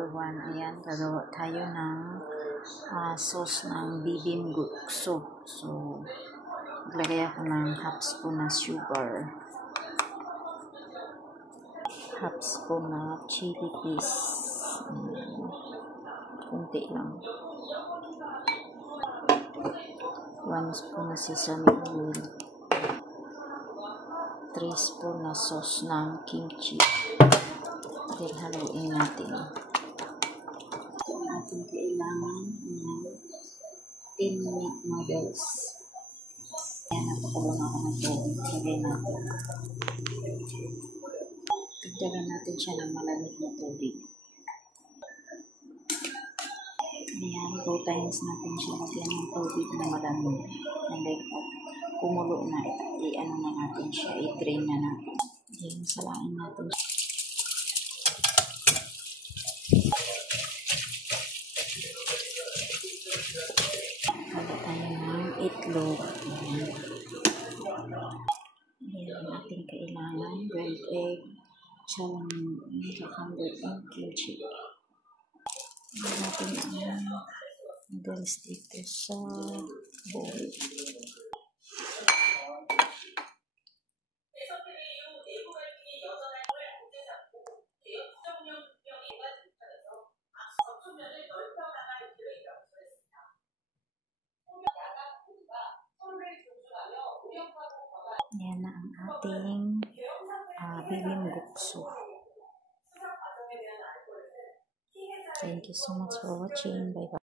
One, ayan, gagawa tayo ng sauce ng bibimbap. So, maglagay ako ng half spoon na sugar, half spoon na chili paste, kunti lang, 1 spoon na sesame oil, 3 spoon na sauce ng kimchi. Then, haluin natin. Ating kailangan ng 10-minute noodles. Ayan, napakulong ako ng tubig. Lagay natin. Pagdagan natin siya ng malamig na tubig. Ayan, 2 times natin siya lagyan ng tubig na malamig. And then, kumulo na, i-ano na natin siya, i-drain na natin. Ayan, salain natin siya. Lagyan tayo ng itlog. Ayan, ating kailangan boiled egg, cucumber, and kimchi. Ayan natin ang noodles dito sa bowl. Ayan na ang ating bibimbap. Thank you so much for watching. Bye bye.